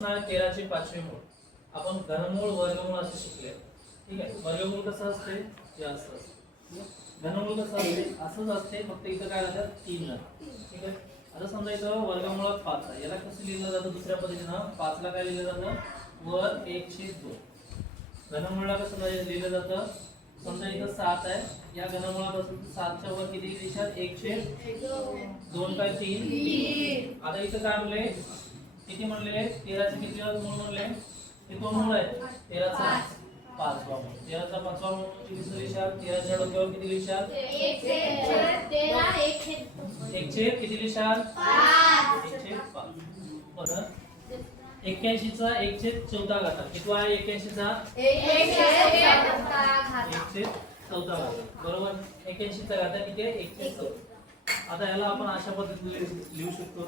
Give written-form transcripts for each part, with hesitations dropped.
13चे पाचवे मूळ आपण घनमूळ वर्गमूळ असे शिकले. ठीक आहे. वर्गमूळ कसं असते हे असं असते. घनमूळ कसं असते असंच असते, फक्त इथं काय राहतात 3 राहतात. ठीक आहे. आता समजा इथं वर्गमूळात 5 आहे, याला कसं लिहिलं जातं दुसऱ्या पद्धतीनं 5 ला काय लिहिलं जातं वर 1/2. घनमूळला कसं लिहिलं जातं समजा इथं 7 आहे, या घनमूळापासून 7 च्या वर किती लिहिशाल 1/2 काय 3. आता इथं काय म्हणले किती म्हणले 13 चे किती मूळ म्हणले हे दोन मूळ आहेत. 13 चा 5वा मूळ 13 चा 5वा मूळ किती लिहिशाल 13 च्या डोक्यावर किती लिहिशाल 1 किती लिहिशाल 1/5. परत 81 चा 1/14 घाता किती आहे 81 चा 1/14 बरोबर. 81 चा घाता किती आहे 1/14. आता याला आपण अशा पद्धतीने लिहू शकतो.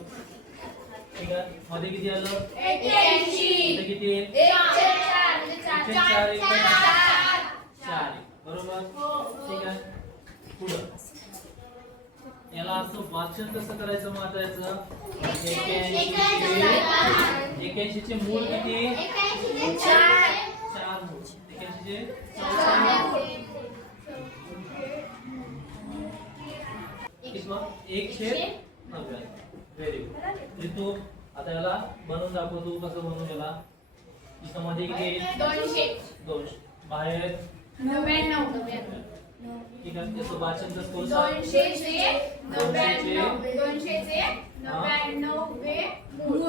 ठीक आहे. मध्ये किती आलं 81 इथे किती आहे 4 बरोबर. ठीक आहे. पुढं याला असं वाचन कसं करायचं महत्वाचं 81 चे मूळ किती 4 मूळ 81 चे 1/90. Very good. तू आता याला बनवून दाखवतो कसं बनवून याला. इथं मध्ये किती 200 बाहेर 99. ठीक आहे. त्याचं वाचन कसं करू 200 चे 99 मूळ